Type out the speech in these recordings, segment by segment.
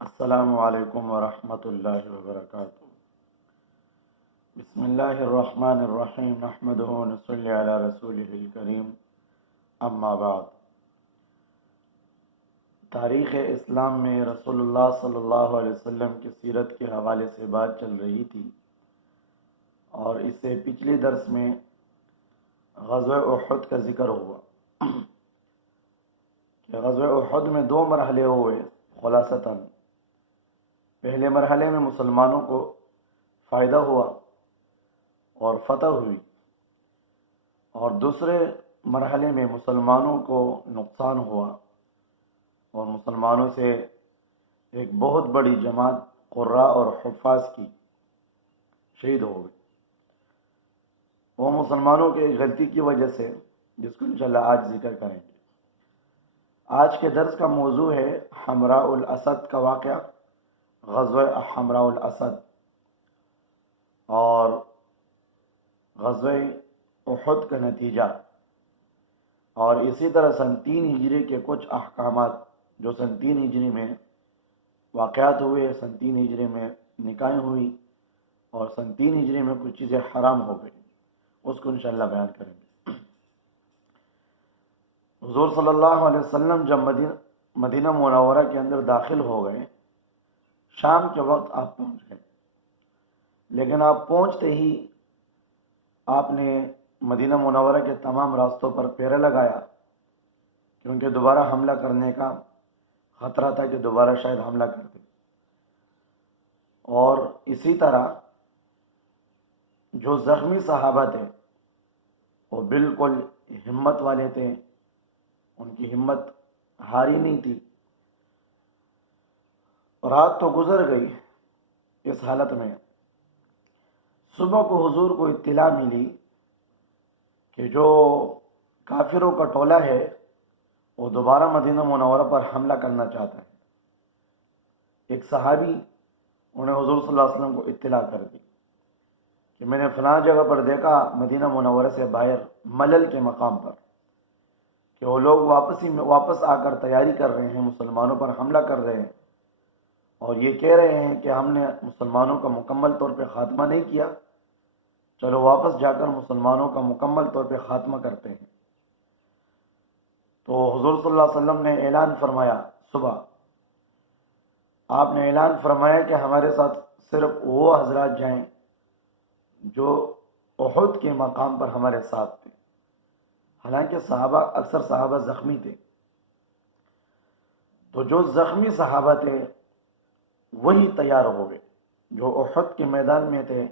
السلام علیکم ورحمۃ اللہ وبرکاتہ۔ بسم اللہ الرحمن الرحیم، نحمدہ ونصلی علی رسولہ الکریم، اما بعد۔ تاریخ اسلام میں رسول اللہ صلی اللہ علیہ وسلم کی سیرت کے حوالے سے بات چل رہی تھی، اور اس سے پچھلی درس میں غزوہ احد کا ذکر ہوا کہ غزوہ احد میں 2 مرحلے ہوئے خلاصتاً۔ پہلے مرحلے میں مسلمانوں کو فائدہ ہوا اور فتح ہوئی، اور دوسرے مرحلے میں مسلمانوں کو نقصان ہوا، اور مسلمانوں سے ایک بہت بڑی جماعت قراء اور حفاظ کی شہید ہو گئی، وہ مسلمانوں کی ایک غلطی کی وجہ سے، جس کو انشاءاللہ آج ذکر کریں گے۔ آج کے درس کا موضوع ہے حمراء الاسد کا واقعہ، غزوہ حمراء الاسد اور غزوہ احد کا نتیجہ، اور اسی طرح سن 3 ہجری کے کچھ احکامات جو سن 3 ہجری میں واقعات ہوئے، سن 3 ہجری میں نکاح ہوئی، اور سن 3 ہجری میں کچھ چیزیں حرام ہو گئی، اس کو انشاءاللہ بیان کریں گے۔ حضور صلی اللہ علیہ وسلم جب مدینہ منورہ کے اندر داخل ہو گئے، شام کے وقت آپ پہنچ گئے، لیکن آپ پہنچتے ہی آپ نے مدینہ منورہ کے تمام راستوں پر پہرا لگایا، کیونکہ دوبارہ حملہ کرنے کا خطرہ تھا کہ دوبارہ شاید حملہ کر دیں۔ اور اسی طرح جو زخمی صحابہ تھے وہ بالکل ہمت والے تھے، ان کی ہمت ہاری نہیں تھی۔ رات تو گزر گئی اس حالت میں، صبح کو حضور کو اطلاع ملی کہ جو کافروں کا ٹولہ ہے وہ دوبارہ مدینہ منورہ پر حملہ کرنا چاہتا ہے۔ ایک صحابی انہیں حضور صلی اللہ علیہ وسلم کو اطلاع کر دی کہ میں نے فلاں جگہ پر دیکھا مدینہ منورہ سے باہر ملل کے مقام پر کہ وہ لوگ واپس آ کر تیاری کر رہے ہیں، مسلمانوں پر حملہ کر رہے ہیں، اور یہ کہہ رہے ہیں کہ ہم نے مسلمانوں کا مکمل طور پہ خاتمہ نہیں کیا، چلو واپس جا کر مسلمانوں کا مکمل طور پہ خاتمہ کرتے ہیں۔ تو حضور صلی اللہ علیہ وسلم نے اعلان فرمایا، صبح آپ نے اعلان فرمایا کہ ہمارے ساتھ صرف وہ حضرات جائیں جو احد کے مقام پر ہمارے ساتھ تھے۔ حالانکہ اکثر صحابہ زخمی تھے، تو جو زخمی صحابہ تھے وہی تیار ہو گئے، جو احد کے میدان میں تھے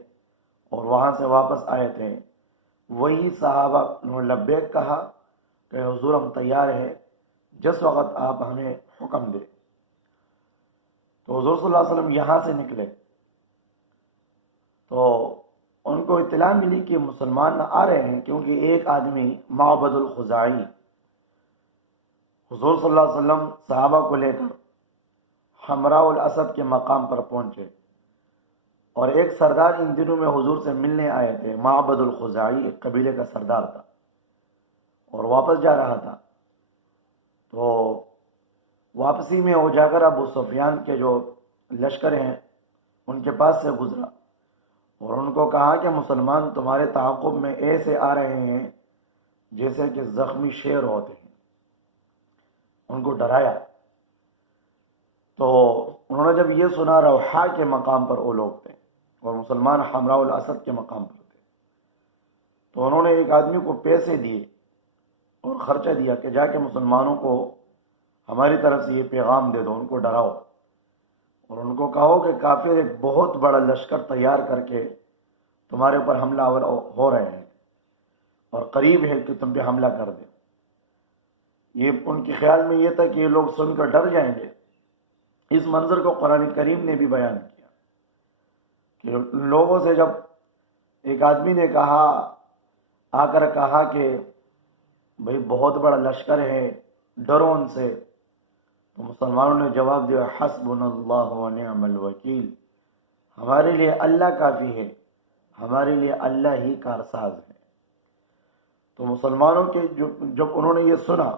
اور وہاں سے واپس آئے تھے، وہی صحابہ انہوں نے لبیک کہا کہ حضور ہم تیار ہیں، جس وقت آپ ہمیں حکم دیں۔ تو حضور صلی اللہ علیہ وسلم یہاں سے نکلے تو ان کو اطلاع ملی کہ مسلمان آ رہے ہیں، کیونکہ ایک آدمی معبد الخزاعی حضور صلی اللہ علیہ وسلم صحابہ کو لے کر حمراء الاسد کے مقام پر پہنچے، اور ایک سردار ان دنوں میں حضور سے ملنے آئے تھے، معبد الخزاعی ایک قبیلے کا سردار تھا اور واپس جا رہا تھا۔ تو واپسی میں وہ جا کر ابو سفیان کے جو لشکر ہیں ان کے پاس سے گزرا، اور ان کو کہا کہ مسلمان تمہارے تعاقب میں ایسے آ رہے ہیں جیسے کہ زخمی شیر ہوتے ہیں، ان کو ڈرایا۔ تو انہوں نے جب یہ سنا، روحا کے مقام پر وہ لوگ تھے اور مسلمان حمراء الاسد کے مقام پر تھے، تو انہوں نے ایک آدمی کو پیسے دیے اور خرچہ دیا کہ جا کے مسلمانوں کو ہماری طرف سے یہ پیغام دے دو، ان کو ڈراؤ، اور ان کو کہو کہ کافر ایک بہت بڑا لشکر تیار کر کے تمہارے اوپر حملہ آور ہو رہے ہیں، اور قریب ہے کہ تم پہ حملہ کر دیں۔ یہ ان کے خیال میں یہ تھا کہ یہ لوگ سن کر ڈر جائیں گے۔ اس منظر کو قرآن کریم نے بھی بیان کیا کہ لوگوں سے جب ایک آدمی نے آ کر کہا کہ بھئی بہت بڑا لشکر ہے، ڈرو ان سے، تو مسلمانوں نے جواب دیا، حسبنا اللہ ونعم الوکیل، ہمارے لیے اللہ کافی ہے، ہمارے لیے اللہ ہی کارساز ہے۔ تو مسلمانوں کے جب انہوں نے یہ سنا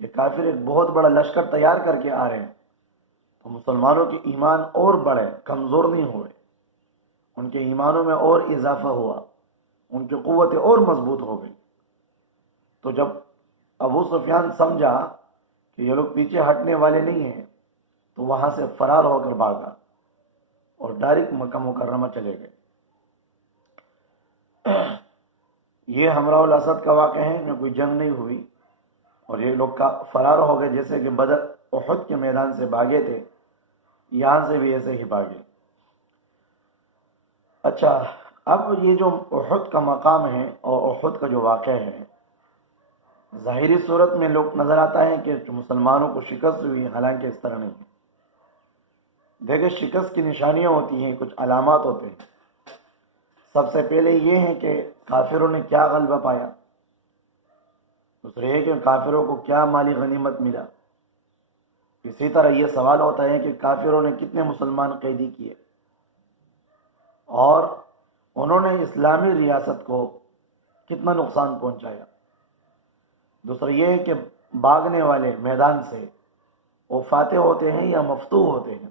کہ کافر ایک بہت بڑا لشکر تیار کر کے آ رہے ہیں، تو مسلمانوں کے ایمان اور بڑھے، کمزور نہیں ہوئے، ان کے ایمانوں میں اور اضافہ ہوا، ان کی قوتیں اور مضبوط ہو گئی۔ تو جب ابو سفیان سمجھا کہ یہ لوگ پیچھے ہٹنے والے نہیں ہیں، تو وہاں سے فرار ہو کر بھاگا اور ڈائریکٹ مکہ مکرمہ چلے گئے۔ یہ ہمراہ الاسد کا واقعہ ہے، میں کوئی جنگ نہیں ہوئی، اور یہ لوگ فرار ہو گئے، جیسے کہ بدر احد کے میدان سے بھاگے تھے، یہاں سے بھی ایسے ہی بھاگے۔ اچھا، اب یہ جو احد کا مقام ہے اور احد کا جو واقعہ ہے، ظاہری صورت میں لوگ نظر آتا ہے کہ مسلمانوں کو شکست ہوئی، حالانکہ اس طرح نہیں ہے۔ دیکھیں، شکست کی نشانیاں ہوتی ہیں، کچھ علامات ہوتے ہیں۔ سب سے پہلے یہ ہے کہ کافروں نے کیا غلبہ پایا، دوسرے یہ کہ کافروں کو کیا مالی غنیمت ملا۔ اسی طرح یہ سوال ہوتا ہے کہ کافروں نے کتنے مسلمان قیدی کیے، اور انہوں نے اسلامی ریاست کو کتنا نقصان پہنچایا۔ دوسرا یہ ہے کہ بھاگنے والے میدان سے وہ فاتح ہوتے ہیں یا مفتوح ہوتے ہیں،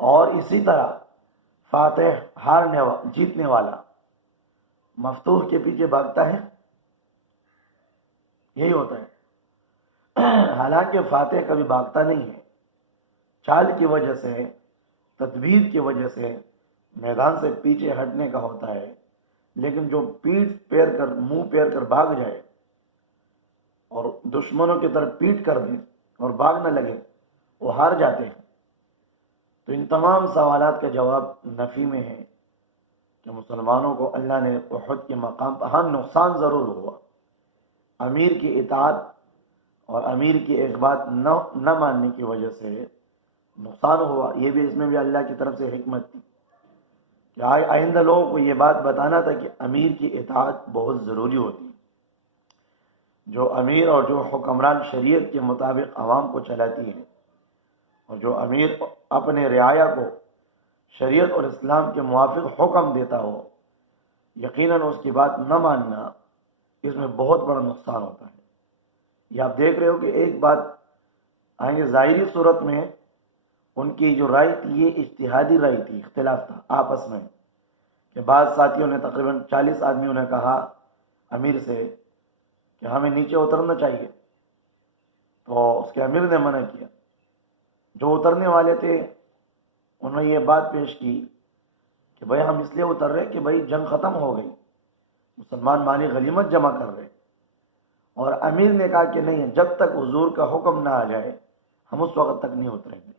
اور اسی طرح فاتح جیتنے والا مفتوح کے پیچھے بھاگتا ہے، یہی ہوتا ہے۔ حالانکہ فاتح کبھی بھاگتا نہیں ہے، چال کی وجہ سے، تدبیر کی وجہ سے میدان سے پیچھے ہٹنے کا ہوتا ہے، لیکن جو منہ پھیر کر بھاگ جائے اور دشمنوں کی طرف پیٹ کر دیں اور بھاگنے لگے، وہ ہار جاتے ہیں۔ تو ان تمام سوالات کا جواب نفی میں ہے کہ مسلمانوں کو اللہ نے احد کے مقام پر، ہاں نقصان ضرور ہوا، امیر کی اطاعت اور امیر کی ایک بات نہ ماننے کی وجہ سے نقصان ہوا۔ یہ بھی، اس میں بھی اللہ کی طرف سے حکمت تھی کہ آئندہ لوگوں کو یہ بات بتانا تھا کہ امیر کی اطاعت بہت ضروری ہوتی ہے۔ جو امیر اور جو حکمران شریعت کے مطابق عوام کو چلاتی ہے، اور جو امیر اپنے رعایا کو شریعت اور اسلام کے موافق حکم دیتا ہو، یقیناً اس کی بات نہ ماننا، اس میں بہت بڑا نقصان ہوتا ہے۔ یہ آپ دیکھ رہے ہو کہ ایک بات آئیں گے، ظاہری صورت میں ان کی جو رائے تھی یہ اجتہادی رائے تھی، اختلاف تھا آپس میں، کہ بعض ساتھیوں نے، تقریباً 40 آدمیوں نے کہا امیر سے کہ ہمیں نیچے اترنا چاہیے، تو اس کے امیر نے منع کیا۔ جو اترنے والے تھے انہوں نے یہ بات پیش کی کہ بھائی ہم اس لیے اتر رہے کہ بھائی جنگ ختم ہو گئی، مسلمان مالی غنیمت جمع کر رہے، اور امیر نے کہا کہ نہیں، جب تک حضور کا حکم نہ آ جائے ہم اس وقت تک نہیں اتریں گے۔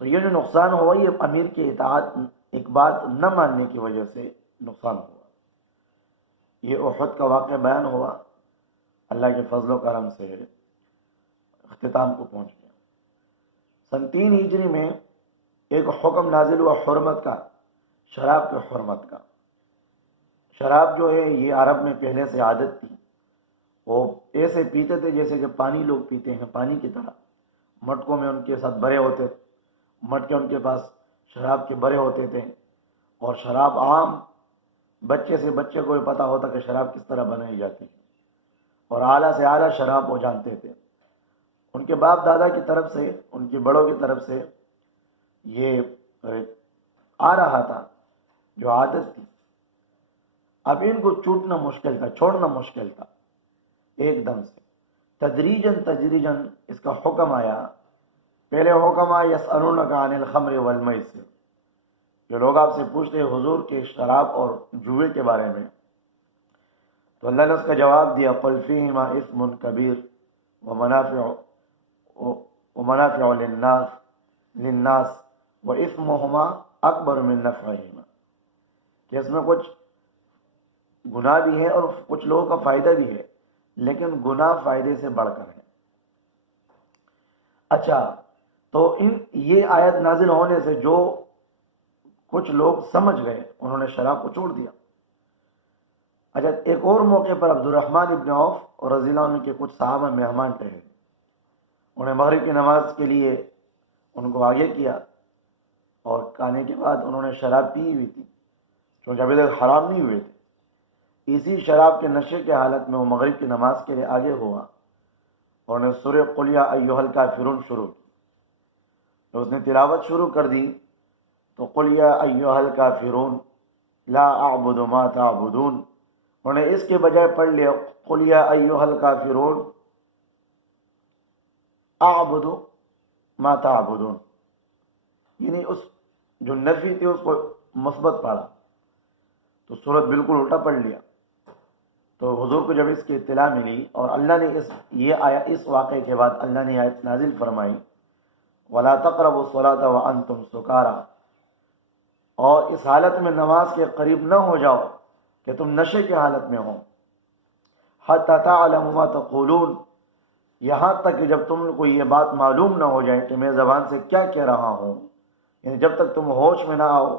تو یہ جو نقصان ہوا، یہ امیر کی اطاعت، ایک بات نہ ماننے کی وجہ سے نقصان ہوا۔ یہ احد کا واقعہ بیان ہوا، اللہ کے فضل و کرم سے اختتام کو پہنچ گیا۔ سن 3 ہجری میں ایک حکم نازل ہوا حرمت کا، شراب کے حرمت کا۔ شراب جو ہے یہ عرب میں پہلے سے عادت تھی، وہ ایسے پیتے تھے جیسے کہ پانی لوگ پیتے ہیں، پانی کی طرح، مٹکوں میں ان کے ساتھ بھرے ہوتے، مٹکے ان کے پاس شراب کے بھرے ہوتے تھے، اور شراب عام بچے سے بچے کو بھی پتہ ہوتا کہ شراب کس طرح بنائی جاتی ہے، اور اعلیٰ سے اعلیٰ شراب وہ جانتے تھے۔ ان کے باپ دادا کی طرف سے، ان کے بڑوں کی طرف سے یہ آ رہا تھا، جو عادت تھی۔ اب ان کو چھوٹنا مشکل تھا، چھوڑنا مشکل تھا۔ ایک دم سے تدریجاً اس کا حکم آیا۔ پہلے حکم آیا یسألونک عن الخمر والمیسر، جو لوگ آپ سے پوچھتے ہیں حضور کے شراب اور جوئے کے بارے میں، تو اللہ نے اس کا جواب دیا، قل فیہما اثم کبیر ومنافع للناس واثمہما اکبر من نفعہما، کہ اس میں کچھ گناہ بھی ہے اور کچھ لوگوں کا فائدہ بھی ہے، لیکن گناہ فائدے سے بڑھ کر ہے۔ اچھا، تو یہ آیت نازل ہونے سے جو کچھ لوگ سمجھ گئے، انہوں نے شراب کو چھوڑ دیا۔ اچھا، ایک اور موقع پر عبد الرحمن ابن عوف اور رضی اللہ عنہ کے کچھ صحابہ مہمان ٹھہرے، انہیں مغرب کی نماز کے لیے ان کو آگے کیا، اور کھانے کے بعد انہوں نے شراب پی ہوئی تھی، چونکہ ابھی تک حرام نہیں ہوئے تھے۔ اسی شراب کے نشے کے حالت میں وہ مغرب کی نماز کے لیے آگے ہوا، اور نے سورہ قل یا ایھا الکافرون شروع کی. تو اس نے تلاوت شروع کر دی تو قل یا ایھا الکافرون لا اعبد ما تعبدون، انہوں نے اس کے بجائے پڑھ لیا قل یا ایھا الکافرون اعبد ما تعبدون، یعنی اس جو نفی تھی اس کو مثبت پڑھا، تو صورت بالکل الٹا پڑھ لیا. تو حضور کو جب اس کی اطلاع ملی اور اللہ نے اس واقعے کے بعد اللہ نے آیت نازل فرمائی وَلَا تَقْرَبُوا الصَّلَاةَ وَأَنْتُمْ سُكَارَىٰ، اور اس حالت میں نماز کے قریب نہ ہو جاؤ کہ تم نشے کی حالت میں ہو، حَتَّىٰ تَعْلَمُوا مَا تَقُولُونَ، یہاں تک کہ جب تم کو یہ بات معلوم نہ ہو جائے کہ میں زبان سے کیا کہہ رہا ہوں، یعنی جب تک تم ہوش میں نہ آؤ،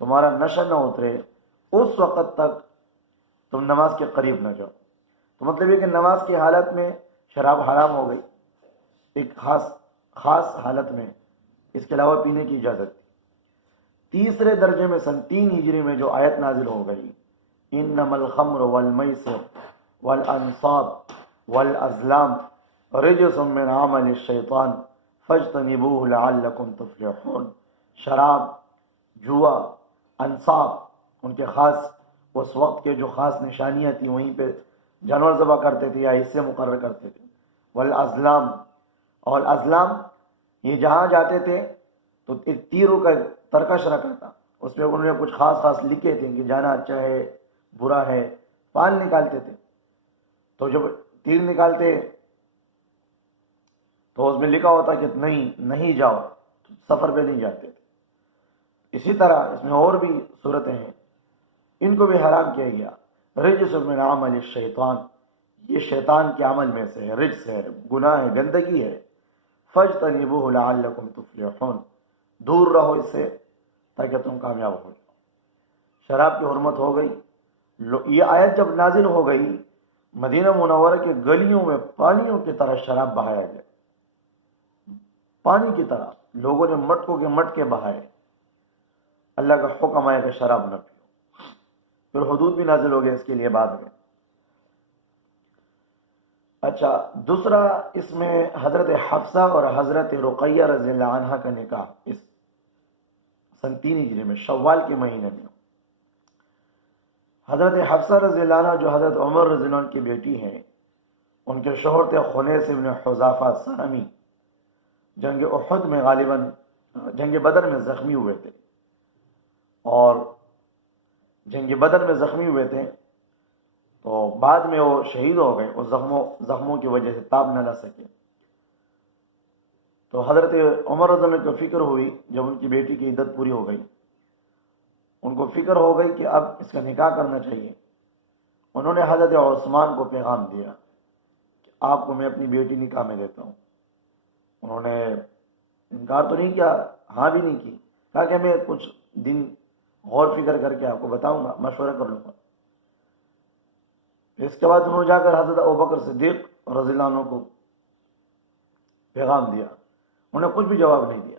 تمہارا نشہ نہ اترے، اس وقت تک تم نماز کے قریب نہ جاؤ. تو مطلب یہ کہ نماز کی حالت میں شراب حرام ہو گئی، ایک خاص حالت میں، اس کے علاوہ پینے کی اجازت تھی. تیسرے درجے میں سن 3 ہجری میں جو آیت نازل ہو گئی انما الخمر والمیسر والانصاب والازلام رجس من عمل الشیطان فاجتنبوه لعلکم تفلحون، شراب، جوا، انصاب، ان کے خاص اس وقت کے جو خاص نشانیاں تھیں، وہیں پہ جانور ذبح کرتے تھے یا حصے مقرر کرتے تھے. والازلام، اور ازلام یہ جہاں جاتے تھے تو ایک تیروں کا ترکش رکھا تھا، اس میں انہوں نے کچھ خاص لکھے تھے کہ جانا اچھا ہے برا ہے، پال نکالتے تھے. تو جب تیر نکالتے تو اس میں لکھا ہوتا کہ نہیں جاؤ، سفر پہ نہیں جاتے تھے. اسی طرح اس میں اور بھی صورتیں ہیں، ان کو بھی حرام کیا گیا. رجس من عمل الشیطان، یہ شیطان کے عمل میں سے ہے، رجس ہے، گناہ ہے، گندگی ہے. فاجتنبوه لعلکم تفلحون، دور رہو اس سے تاکہ تم کامیاب ہو جاؤ. شراب کی حرمت ہو گئی. یہ آیت جب نازل ہو گئی مدینہ منورہ کے گلیوں میں پانیوں کی طرح شراب بہایا گیا، پانی کی طرح لوگوں نے مٹکوں کے مٹکے بہائے. اللہ کا حکم آیا کہ شراب نہ پیو. پھر حدود بھی نازل ہو گئے اس کے لیے بعد میں. اچھا، دوسرا اس میں حضرت حفصہ اور حضرت رقیہ رضی اللہ عنہ کا نکاح اس سن 3 ہجری میں شوال کے مہینے میں. حضرت حفصہ رضی اللہ عنہ جو حضرت عمر رضی اللہ عنہ کی بیٹی ہیں، ان کے شوہر تھے خنیس بن حذافہ سہمی، جنگ احد میں غالباً جنگ بدر میں زخمی ہوئے تھے، اور جنگ بدر میں زخمی ہوئے تھے تو بعد میں وہ شہید ہو گئے، اس زخموں کی وجہ سے تاب نہ سکے. تو حضرت عمر رضی اللہ عنہ کو فکر ہوئی جب ان کی بیٹی کی عدت پوری ہو گئی، ان کو فکر ہو گئی کہ اب اس کا نکاح کرنا چاہیے. انہوں نے حضرت عثمان کو پیغام دیا کہ آپ کو میں اپنی بیٹی نکاح میں دیتا ہوں. انہوں نے انکار تو نہیں کیا، ہاں بھی نہیں کی، کہا کہ میں کچھ دن غور فکر کر کے آپ کو بتاؤں گا، مشورہ کر لوں گا. اس کے بعد انہوں نے جا کر حضرت ابوبکر صدیق رضی اللہ عنہ کو پیغام دیا، انہوں نے کچھ بھی جواب نہیں دیا.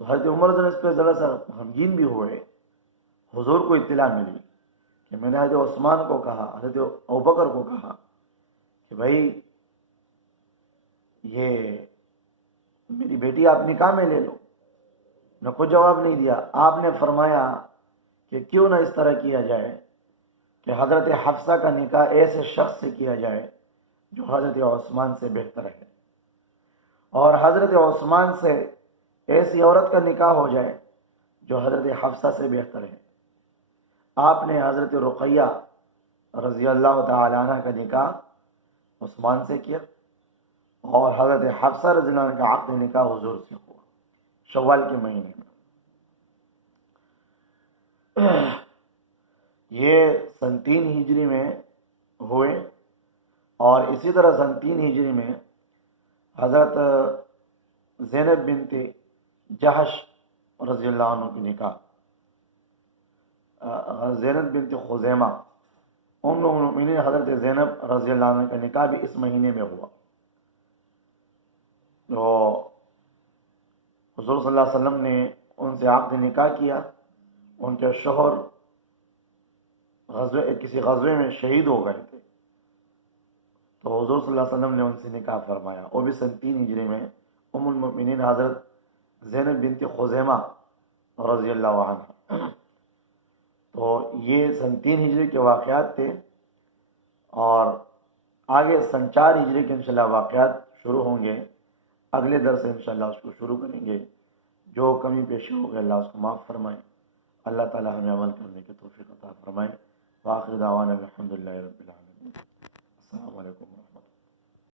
تو حضرت عمر رضی اللہ عنہ اس پہ ذرا سا غمگین بھی ہوئے. حضور کو اطلاع ملی کہ میں نے حضرت عثمان کو کہا، حضرت ابوبکر کو کہا کہ بھائی یہ میری بیٹی آپ نکاح میں لے لو. نہ کوئی جواب نہیں دیا. آپ نے فرمایا کہ کیوں نہ اس طرح کیا جائے کہ حضرت حفصہ کا نکاح ایسے شخص سے کیا جائے جو حضرت عثمان سے بہتر ہے، اور حضرت عثمان سے ایسی عورت کا نکاح ہو جائے جو حضرت حفصہ سے بہتر ہے. آپ نے حضرت رقیہ رضی اللہ تعالی عنہ کا نکاح عثمان سے کیا، اور حضرت حفصہ رضی اللہ عنہ کا عقد نکاح حضور سے ہوا شوال کے مہینے میں. یہ سن 3 ہجری میں ہوئے. اور اسی طرح سن 3 ہجری میں حضرت زینب بنت جہش رضی اللہ عنہ کی نکاح، زینب بنت خزیمہ ام المؤمنین حضرت زینب رضی اللہ عنہ کا نکاح بھی اس مہینے میں ہوا. تو حضور صلی اللہ علیہ وسلم نے ان سے عقد نکاح کیا. ان کے شوہر کسی غزوے میں شہید ہو گئے تھے، تو حضور صلی اللہ علیہ وسلم نے ان سے نکاح فرمایا، وہ بھی سن 3 ہجری میں، ام المؤمنین حضرت زینب بنت خزیمہ رضی اللہ عنہ۔ تو یہ سن 3 ہجری کے واقعات تھے، اور آگے سن 4 ہجری کے انشاءاللہ واقعات شروع ہوں گے۔ اگلے درس سے انشاءاللہ اس کو شروع کریں گے۔ جو کمی پیشی ہو گئے اللہ اس کو معاف فرمائے، اللہ تعالی ہمیں عمل کرنے کی توفیق عطا فرمائے۔ وآخر دعوانا الحمدللہ رب العالمین۔ السلام علیکم۔